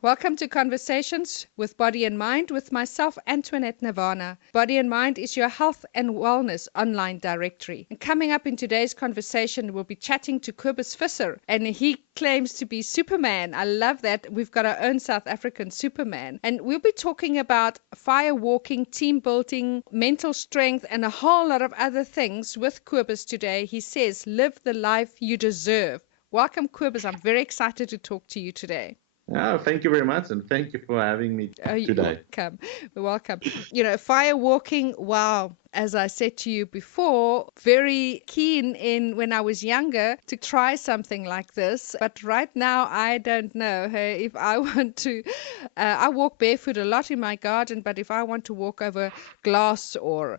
Welcome to Conversations with Body and Mind with myself, Antoinette Nirvana. Body and Mind is your health and wellness online directory. And coming up in today's conversation, we'll be chatting to Cobus Visser, and he claims to be Superman. I love that. We've got our own South African Superman. And we'll be talking about firewalking, team building, mental strength, and a whole lot of other things with Cobus today. He says, live the life you deserve. Welcome, Cobus. I'm very excited to talk to you today. Oh, thank you very much, and thank you for having me Oh, you're today. welcome. You're welcome. Firewalking, wow. As I said to you before, very keen in when I was younger to try something like this. But right now, I don't know if I want to. I walk barefoot a lot in my garden, but if I want to walk over glass or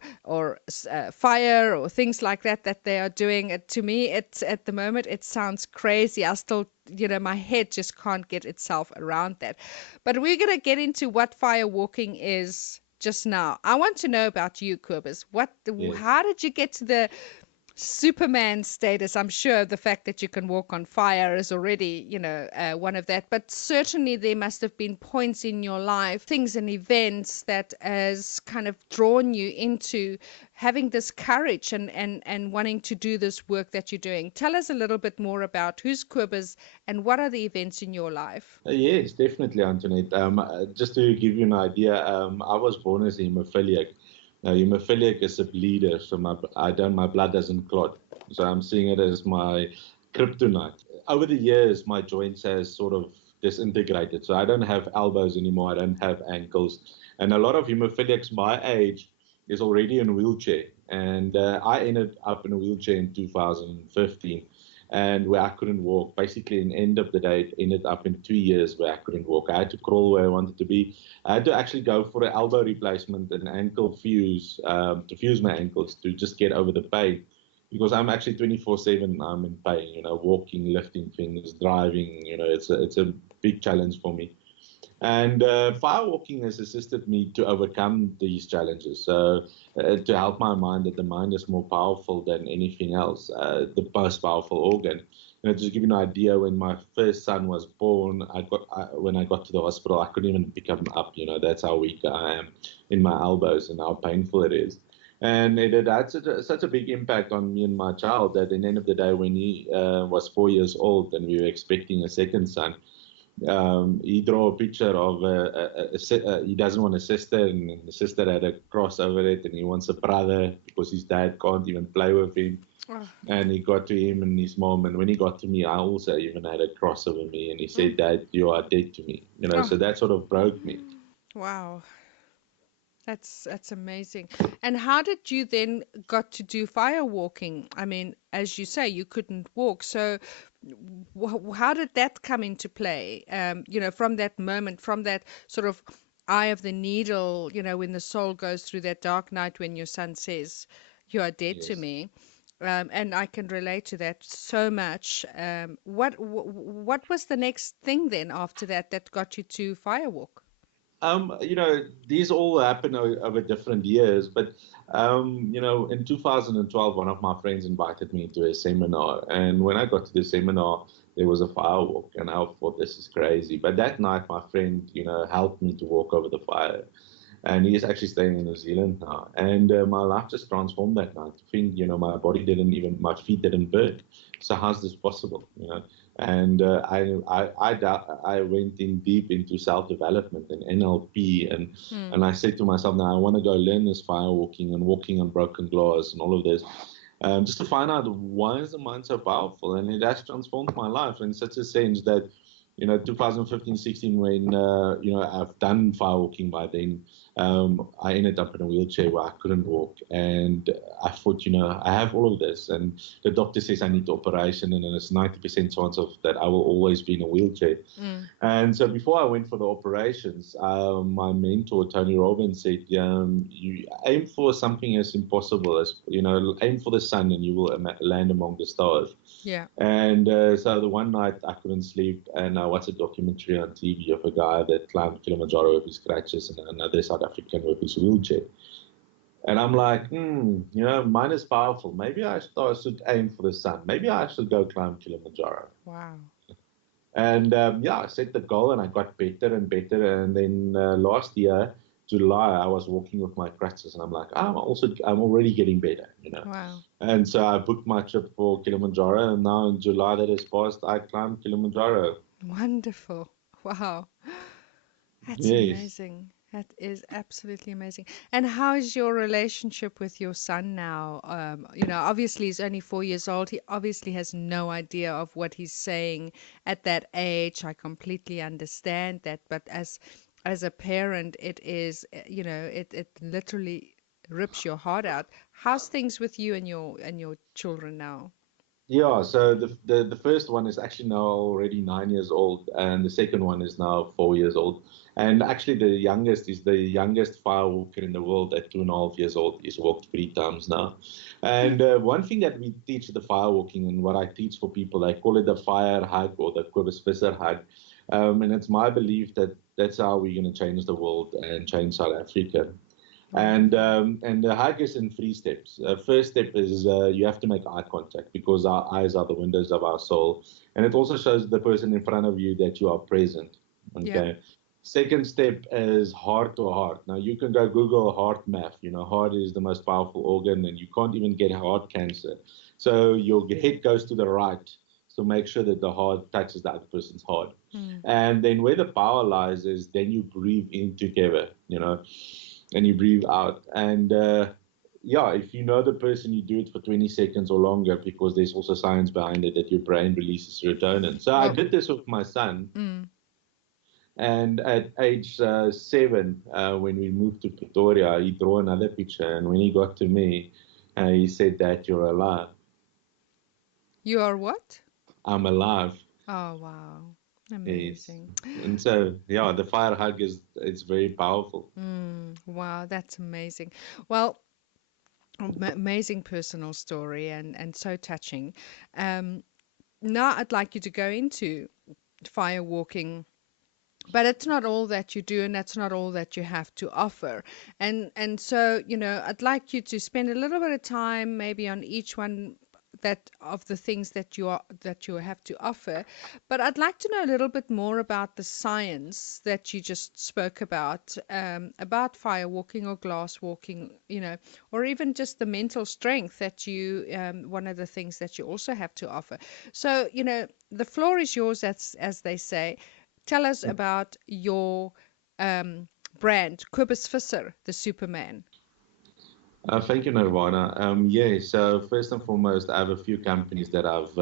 fire or things like that they are doing, to me, it's at the moment it sounds crazy. I still, my head just can't get itself around that. But we're going to get into what firewalking is just now. I want to know about you, Cobus. Yes. How did you get to the Superman status? I'm sure the fact that you can walk on fire is already, one of that. But certainly there must have been points in your life, things and events that has kind of drawn you into having this courage and wanting to do this work that you're doing. Tell us a little bit more about who's Cobus and what are the events in your life? Yes, definitely, Antoinette. Just to give you an idea, I was born as a hemophiliac. Now, hemophiliac is a bleeder, so my blood doesn't clot. So I'm seeing it as my kryptonite. Over the years, my joints has sort of disintegrated. So I don't have elbows anymore. I don't have ankles. And a lot of hemophiliacs my age is already in a wheelchair. And I ended up in a wheelchair in 2015 and where I couldn't walk. Basically, in the end of the day, it ended up in 2 years where I couldn't walk. I had to crawl where I wanted to be. I had to actually go for an elbow replacement and ankle fuse to fuse my ankles to just get over the pain. Because I'm actually 24/7. I'm in pain. Walking, lifting things, driving. It's a big challenge for me. And firewalking has assisted me to overcome these challenges. So, to help my mind, that the mind is more powerful than anything else, the most powerful organ. Just to give you an idea, when my first son was born, when I got to the hospital, I couldn't even pick him up. That's how weak I am in my elbows and how painful it is. And it had such a big impact on me and my child that at the end of the day, when he was 4 years old and we were expecting a second son, he drew a picture of he doesn't want a sister, and the sister had a cross over it, and he wants a brother because his dad can't even play with him. Oh. And he got to him and his mom, and when he got to me, I also even had a cross over me, and he said, Mm. "Dad, you are dead to me." Oh, So that sort of broke me. wow. That's amazing. And how did you then got to do firewalking? I mean, as you say, you couldn't walk. So how did that come into play? From that moment, from that sort of eye of the needle, when the soul goes through that dark night when your son says, "You are dead to Yes. me." And I can relate to that so much. What was the next thing then after that that got you to firewalk? These all happen over different years, but in 2012, one of my friends invited me to a seminar, and when I got to the seminar, there was a firewalk, and I thought this is crazy. But that night, my friend, helped me to walk over the fire, and he is actually staying in New Zealand now. And my life just transformed that night. To think, my feet didn't burn. So how's this possible? And I went in deep into self-development and NLP, and I said to myself, now I want to go learn this firewalking and walking on broken glass and all of this. Just to find out why is the mind so powerful, and it has transformed my life in such a sense that 2015, 16, when, I've done firewalking by then, I ended up in a wheelchair where I couldn't walk. And I thought, I have all of this. And the doctor says I need the operation, and then it's 90% chance of that I will always be in a wheelchair. Mm. And so before I went for the operations, my mentor, Tony Robbins, said, you aim for something as impossible as, aim for the sun and you will land among the stars. Yeah. And so the one night I couldn't sleep, and I watched a documentary on TV of a guy that climbed Kilimanjaro with his crutches and another South African with his wheelchair. And I'm like, mine is powerful. Maybe I should aim for the sun. Maybe I should go climb Kilimanjaro. Wow. And yeah, I set the goal and I got better and better. And then last year, July, I was walking with my crutches and I'm like, I'm already getting better, you know. Wow. And so I booked my trip for Kilimanjaro. And now in July that has passed, I climbed Kilimanjaro. Wonderful. Wow. That's Yes. amazing. That is absolutely amazing. And how is your relationship with your son now? Obviously he's only 4 years old. He obviously has no idea of what he's saying at that age. I completely understand that. But as a parent, it is, it literally rips your heart out. How's things with you and your children now? Yeah, so the first one is actually now already 9 years old, and the second one is now 4 years old. And actually, the youngest is the youngest firewalker in the world at 2.5 years old. He's walked 3 times now. And one thing that we teach the firewalking, and what I teach for people, I call it the fire hug or the Cobus Visser hug. And it's my belief that that's how we're going to change the world and change South Africa. Wonderful. And the hack is in 3 steps. First step is you have to make eye contact because our eyes are the windows of our soul, and it also shows the person in front of you that you are present. Yeah. Okay. Second step is heart to heart. Now you can go Google heart math. You know, heart is the most powerful organ, and you can't even get heart cancer. So your head goes to the right to make sure that the heart touches the other person's heart. Mm. And then where the power lies is then you breathe in together. And you breathe out. And yeah, if you know the person, you do it for 20 seconds or longer because there's also science behind it that your brain releases serotonin. So I Well, did this with my son. mm. And at age 7, when we moved to Pretoria, he drew another picture. And when he got to me, he said that you're alive. You are what? I'm alive. Oh, wow. Yes. Amazing. And so, yeah, the fire hug it's very powerful. Wow, that's amazing. Well, amazing personal story and so touching. Um, Now I'd like you to go into fire walking, but it's not all that you do, and that's not all that you have to offer. And so, I'd like you to spend a little bit of time maybe on each one that of the things that you have to offer. But I'd like to know a little bit more about the science that you just spoke about fire walking or glass walking, or even just the mental strength that one of the things that you also have to offer. So, the floor is yours, as they say. Tell us about your um, brand, Cobus Visser, the Superman. Thank you, Nirvana. Yeah, so first and foremost, I have a few companies that I've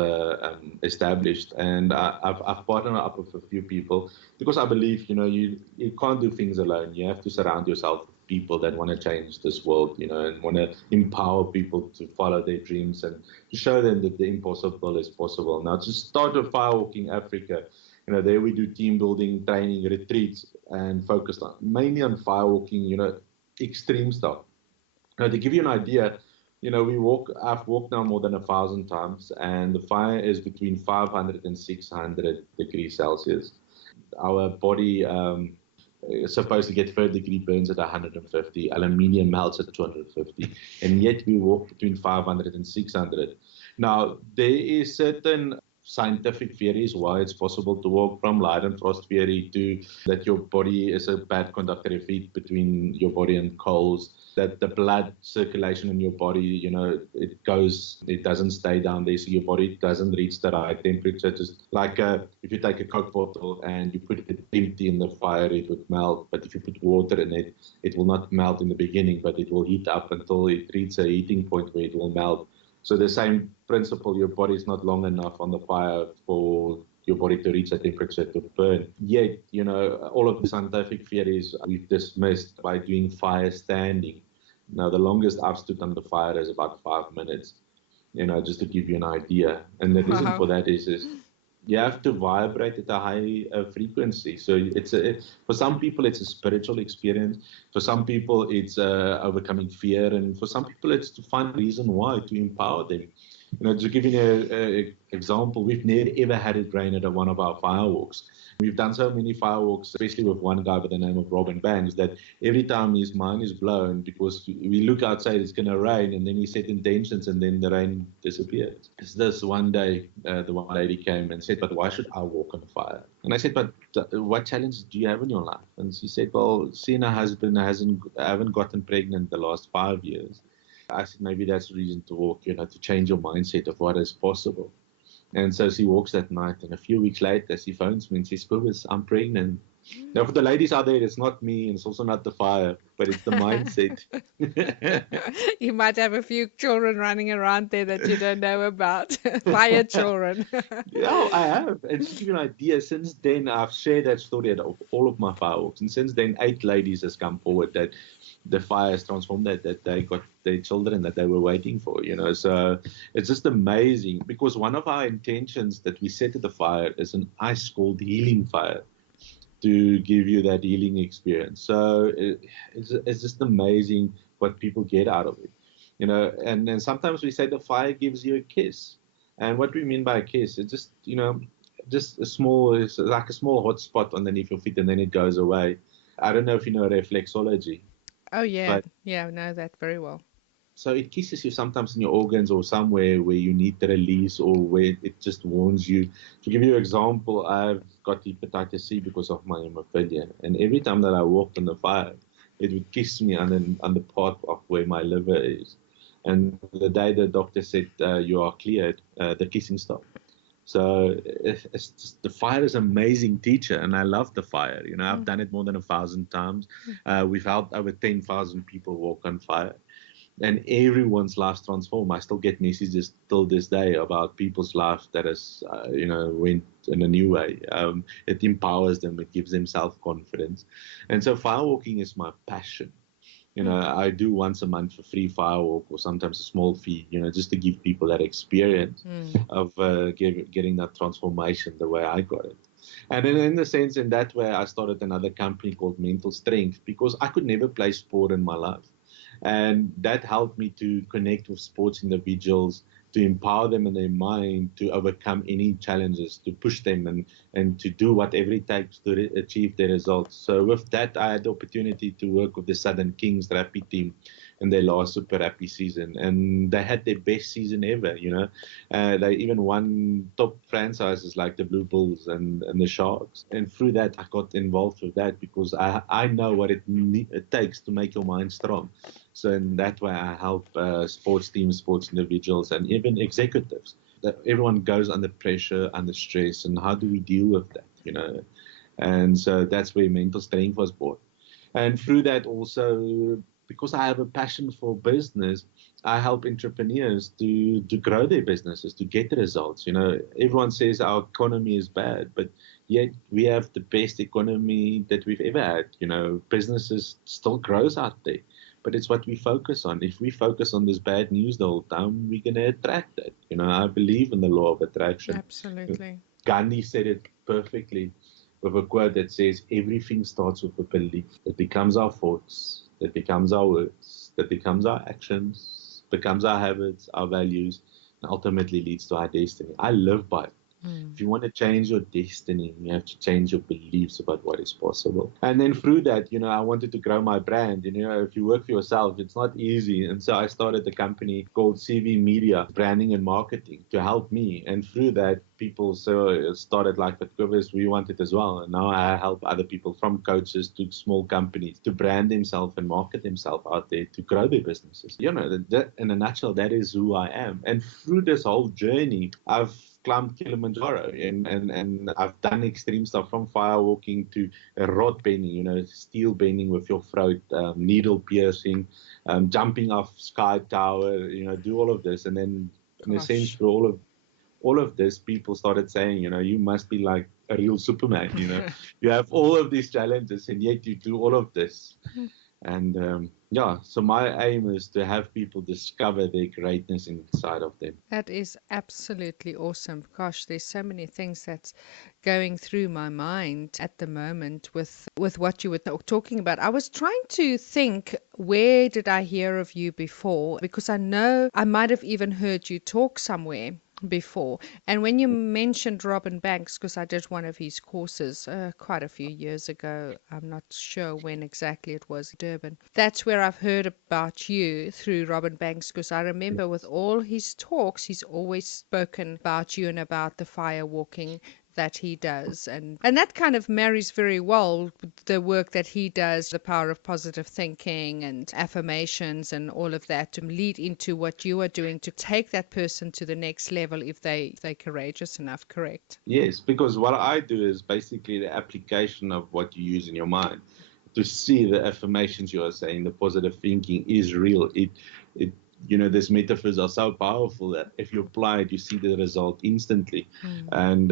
established, and I've partnered up with a few people because I believe, you can't do things alone. You have to surround yourself with people that want to change this world, and want to empower people to follow their dreams and to show them that the impossible is possible. Now, to start with Firewalking Africa, there we do team building, training, retreats, and focused mainly on firewalking, extreme stuff. Now, to give you an idea, I've walked now more than 1,000 times, and the fire is between 500 and 600 degrees Celsius. Our body is supposed to get third-degree burns at 150, aluminium melts at 250, and yet we walk between 500 and 600. Now, there is certain scientific theories why it's possible to walk from Leidenfrost theory to that your body is a bad conductor of heat between your body and coals, that the blood circulation in your body, it doesn't stay down there, so your body doesn't reach the right temperature. Just like if you take a Coke bottle and you put it empty in the fire, it would melt. But if you put water in it, it will not melt in the beginning, but it will heat up until it reaches a heating point where it will melt. So the same principle, your body is not long enough on the fire for your body to reach a temperature to burn. Yet, all of the scientific theories we've dismissed by doing fire standing. Now, the longest I've stood under fire is about 5 minutes, just to give you an idea. And the reason Wow. for that is you have to vibrate at a high frequency. So for some people, it's a spiritual experience. For some people, it's overcoming fear. And for some people, it's to find a reason why, to empower them. To give you an example, we've never ever had it rain at one of our firewalks. We've done so many firewalks, especially with one guy by the name of Robin Banks, that every time his mind is blown because we look outside, it's going to rain, and then we set intentions, and then the rain disappears. It's this one day, the one lady came and said, "But why should I walk on fire?" And I said, "But what challenges do you have in your life?" And she said, "Well, seeing her husband haven't gotten pregnant the last 5 years." I said, maybe that's the reason to walk, to change your mindset of what is possible. And so she walks that night, and a few weeks later, she phones me and says, "Cobus, I'm pregnant." Now, for the ladies out there, it's not me, and it's also not the fire, but it's the mindset. You might have a few children running around there that you don't know about. Fire children. Yeah, I have. And to give you an idea, since then, I've shared that story at all of my firewalks. And since then, 8 ladies has come forward that the fire has transformed, that they got their children that they were waiting for, So it's just amazing, because one of our intentions that we set at the fire is an ice cold healing fire to give you that healing experience. So it's just amazing what people get out of it, and then sometimes we say the fire gives you a kiss. And what we mean by a kiss, it's just, it's like a small hot spot underneath your feet, and then it goes away. I don't know if you know reflexology, Oh, yeah. but Yeah, I know that very well. so it kisses you sometimes in your organs or somewhere where you need the release, or where it just warns you. To give you an example, I've got hepatitis C because of my hemophilia. And every time that I walked on the fire, it would kiss me on the part of where my liver is. And the day the doctor said, you are cleared, the kissing stopped. So it's just, the fire is an amazing teacher, and I love the fire. I've done it more than 1,000 times. We've helped over 10,000 people walk on fire, and everyone's lives transform. I still get messages till this day about people's life that has, went in a new way. It empowers them. It gives them self-confidence. And so firewalking is my passion. I do once a month for free firewalk, or sometimes a small fee, just to give people that experience of getting that transformation the way I got it. And in the sense, in that way, I started another company called Mental Strength, because I could never play sport in my life. And that helped me to connect with sports individuals, to empower them in their mind, to overcome any challenges, to push them, and to do whatever it takes to achieve their results. So with that, I had the opportunity to work with the Southern Kings rugby team in their last Super Rugby season. And they had their best season ever, They even won top franchises like the Blue Bulls and the Sharks. And through that, I got involved with that, because I know what it takes to make your mind strong. So in that way, I help sports teams, sports individuals, and even executives. That everyone goes under pressure, under stress, and how do we deal with that, And so that's where Mental Strength was born. And through that also, because I have a passion for business, I help entrepreneurs to grow their businesses, to get the results. Everyone says our economy is bad, but yet we have the best economy that we've ever had. Businesses still grows out there. But it's what we focus on. If we focus on this bad news the whole time, we're going to attract it. I believe in the law of attraction. Absolutely. Gandhi said it perfectly with a quote that says, everything starts with a belief. It becomes our thoughts, it becomes our words, that becomes our actions, becomes our habits, our values, and ultimately leads to our destiny. I live by it. If you want to change your destiny, you have to change your beliefs about what is possible. And then through that, I wanted to grow my brand. If you work for yourself, it's not easy. And so I started a company called CV Media, branding and marketing, to help me. And through that, people started like, but Cobus, we want it as well. And now I help other people, from coaches to small companies, to brand themselves and market themselves out there to grow their businesses. In a nutshell, that is who I am. And through this whole journey, I've climbed Kilimanjaro, and I've done extreme stuff, from firewalking to rod bending, steel bending with your throat, needle piercing, jumping off sky tower, do all of this. And then in a sense, through all of this, people started saying, you must be like a real Superman, you have all of these challenges, and yet you do all of this. And yeah, so my aim is to have people discover their greatness inside of them. That is absolutely awesome. Gosh, there's so many things that's going through my mind at the moment with what you were talking about. I was trying to think, where did I hear of you before? Because I know I might have even heard you talk somewhere before. And when you mentioned Robin Banks, because I did one of his courses quite a few years ago, I'm not sure when exactly it was, Durban. That's where I've heard about you, through Robin Banks, because I remember with all his talks, he's always spoken about you and about the firewalking that he does, and that kind of marries very well with the work that he does, the power of positive thinking and affirmations and all of that, to lead into what you are doing to take that person to the next level if they're courageous enough. Correct? Yes, because what I do is basically the application of what you use in your mind to see the affirmations you are saying, the positive thinking is real. It, these metaphors are so powerful that if you apply it, you see the result instantly. And,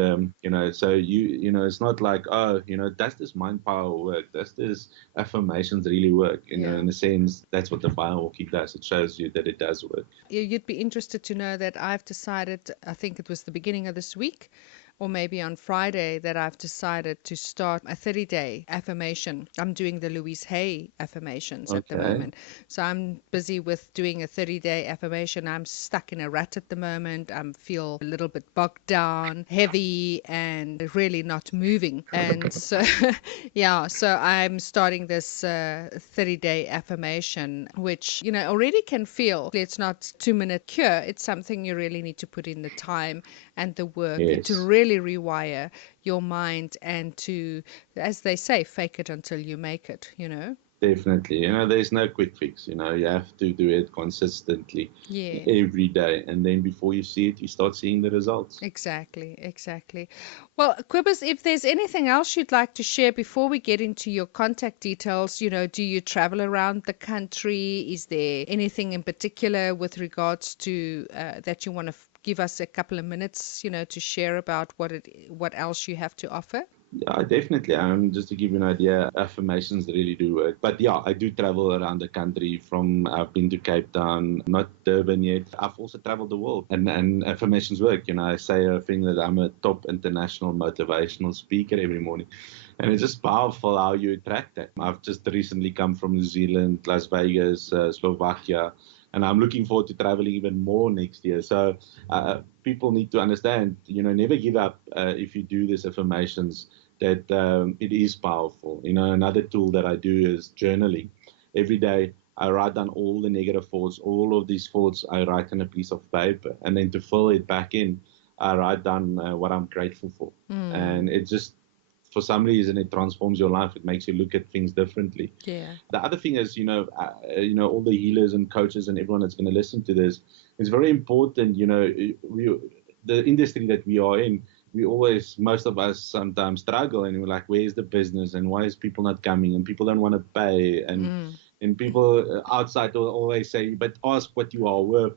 so it's not like, oh, does this mind power work? Does this affirmations really work? Yeah. In a sense, that's what the firewalking does. It shows you that it does work. You'd be interested to know that I've decided, I think it was the beginning of this week, or maybe on Friday, that I've decided to start a 30-day affirmation. I'm doing the Louise Hay affirmations at the Okay. moment. So I'm busy with doing a 30-day affirmation. I'm stuck in a rut at the moment. I feel a little bit bogged down, heavy, and really not moving. And so, yeah, so I'm starting this 30-day affirmation, which, already can feel it's not 2-minute cure. It's something you really need to put in the time and the work to Yes. really rewire your mind and to, as they say, fake it until you make it. Definitely. There's no quick fix. You have to do it consistently Yeah. every day. And then before you see it, you start seeing the results. Exactly, exactly. Well, Cobus, if there's anything else you'd like to share before we get into your contact details, do you travel around the country? Is there anything in particular with regards to that you want to give us a couple of minutes, to share about what else you have to offer? Yeah, definitely. Just to give you an idea, affirmations really do work. But yeah, I do travel around the country. I've been to Cape Town, not Durban yet. I've also traveled the world, and affirmations work. I say a thing that I'm a top international motivational speaker every morning. And it's just powerful how you attract that. I've just recently come from New Zealand, Las Vegas, Slovakia, and I'm looking forward to traveling even more next year. So people need to understand, never give up if you do these affirmations, that it is powerful. Another tool that I do is journaling. Every day, I write down all the negative thoughts, all of these thoughts I write on a piece of paper, and then to fill it back in, I write down what I'm grateful for. And it just, for some reason, it transforms your life. It makes you look at things differently. Yeah. The other thing is, all the healers and coaches and everyone that's going to listen to this, it's very important. The industry that we are in, most of us sometimes struggle, and we're like, where's the business, and why is people not coming, and people don't want to pay, and people outside will always say, but ask what you are worth.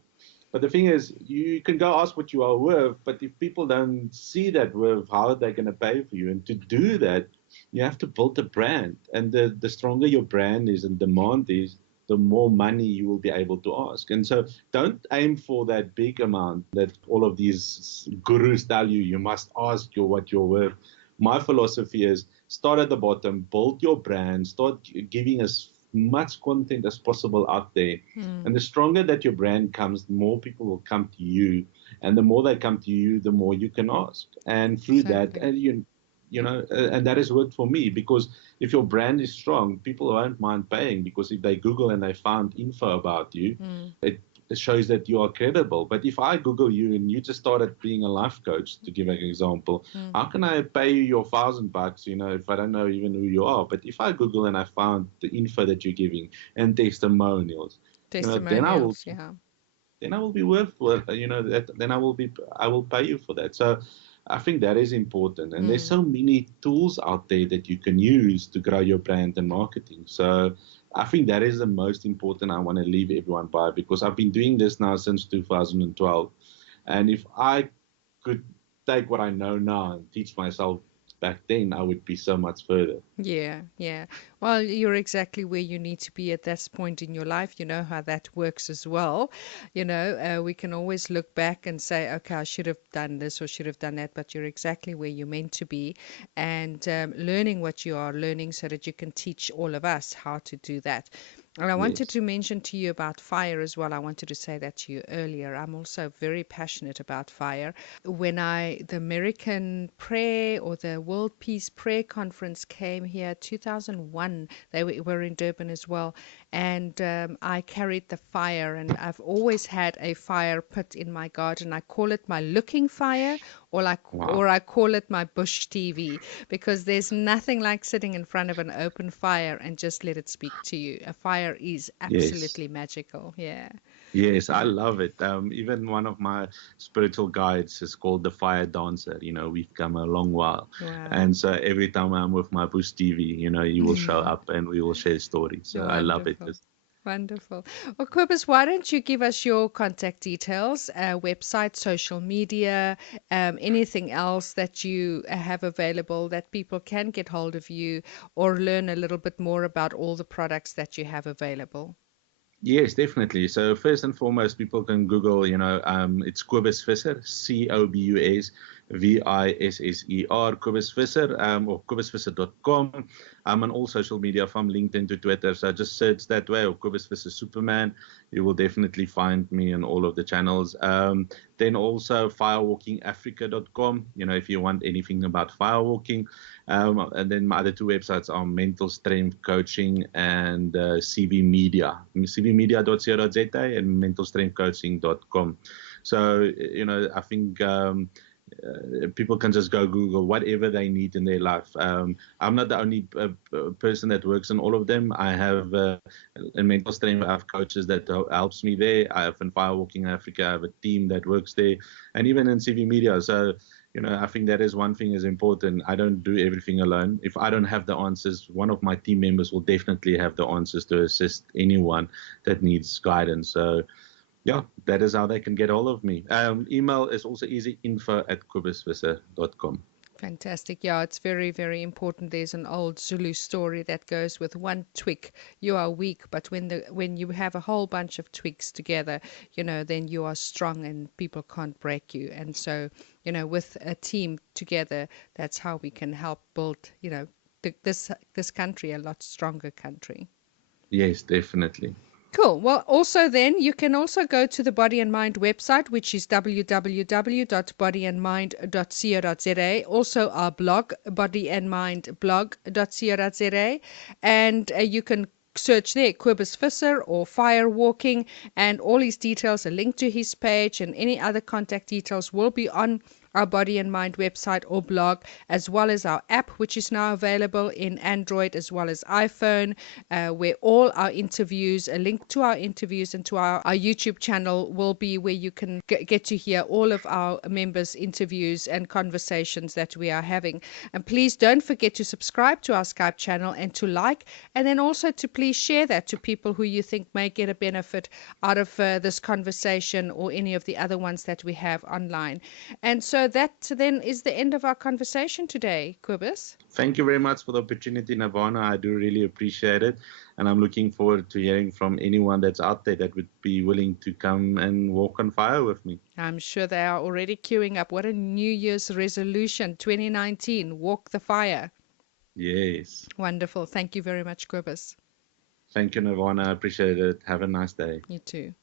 But the thing is, you can go ask what you are worth, but if people don't see that worth, how are they going to pay for you? And to do that, you have to build a brand. And the stronger your brand is and demand is, the more money you will be able to ask. And so don't aim for that big amount that all of these gurus tell you, you must ask what you're worth. My philosophy is, start at the bottom, build your brand, start giving as much content as possible out there. And the stronger that your brand comes, the more people will come to you. And the more they come to you, the more you can ask. And through that, Exactly. and and that has worked for me, because if your brand is strong, people won't mind paying, because if they Google and they found info about you, it shows that you are credible. But if I Google you and you just started being a life coach, to give an example, how can I pay you your $1,000, if I don't know even who you are? But if I Google and I found the info that you're giving and testimonials, then Testimonials, yeah. I will be then I will pay you for that. So I think that is important. And there's so many tools out there that you can use to grow your brand and marketing. So I think that is the most important I want to leave everyone by, because I've been doing this now since 2012. And if I could take what I know now and teach myself back then, I would be so much further. Yeah, yeah. Well, you're exactly where you need to be at this point in your life. You know how that works as well. We can always look back and say, okay, I should have done this or should have done that, but you're exactly where you're meant to be, and learning what you are learning so that you can teach all of us how to do that. And I wanted Yes. to mention to you about fire as well. I wanted to say that to you earlier. I'm also very passionate about fire. The American Prayer or the World Peace Prayer Conference came here 2001, were in Durban as well, and I carried the fire, and I've always had a fire pit in my garden. I call it my looking fire, Wow. or I call it my bush TV, because there's nothing like sitting in front of an open fire and just let it speak to you. A fire is Yes. absolutely magical. Yeah. Yes, I love it. Even one of my spiritual guides is called the Fire Dancer. We've come a long while. Wow. And so every time I'm with my Bush TV, he will show up and we will share stories. So I love it. Wonderful. Wonderful. Well, Cobus, why don't you give us your contact details, website, social media, anything else that you have available that people can get hold of you or learn a little bit more about all the products that you have available? Yes, definitely. So first and foremost, people can Google, it's Cobus Visser, Cobusvisser, Cobus Visser, or cobusvisser.com. I'm on all social media from LinkedIn to Twitter. So just search that way, or Cobus Visser Superman. You will definitely find me on all of the channels. Then also firewalkingafrica.com, if you want anything about firewalking. And then my other two websites are Mental Strength Coaching and CV Media, cvmedia.co.za and mentalstrengthcoaching.com. So, I think people can just go Google whatever they need in their life. I'm not the only person that works on all of them. I have in Mental Strength, I have coaches that helps me there. I have in Firewalking Africa, I have a team that works there, and even in CV Media. So, I think that is one thing is important. I don't do everything alone. If I don't have the answers, one of my team members will definitely have the answers to assist anyone that needs guidance. So, yeah, that is how they can get hold of me. Email is also easy, info@cobusvisser.com. Fantastic. Yeah, it's very, very important. There's an old Zulu story that goes with one twig, you are weak, but when you have a whole bunch of twigs together, then you are strong and people can't break you. And so, with a team together, that's how we can help build, this country a lot stronger country. Yes, definitely. Cool. Well, also then you can also go to the Body and Mind website, which is www.bodyandmind.co.za. Also our blog, bodyandmindblog.co.za. And you can search there, Cobus Visser or Firewalking, and all his details, a link to his page, and any other contact details will be on our Body and Mind website or blog, as well as our app, which is now available in Android as well as iPhone, where all our interviews, a link to our interviews and to our YouTube channel will be where you can get to hear all of our members' interviews and conversations that we are having. And please don't forget to subscribe to our Skype channel and to like, and then also to please share that to people who you think may get a benefit out of this conversation or any of the other ones that we have online. And so that then is the end of our conversation today, Cobus. Thank you very much for the opportunity, Navana. I do really appreciate it. And I'm looking forward to hearing from anyone that's out there that would be willing to come and walk on fire with me. I'm sure they are already queuing up. What a New Year's resolution 2019, walk the fire. Yes. Wonderful. Thank you very much, Cobus. Thank you, Nirvana. I appreciate it. Have a nice day. You too.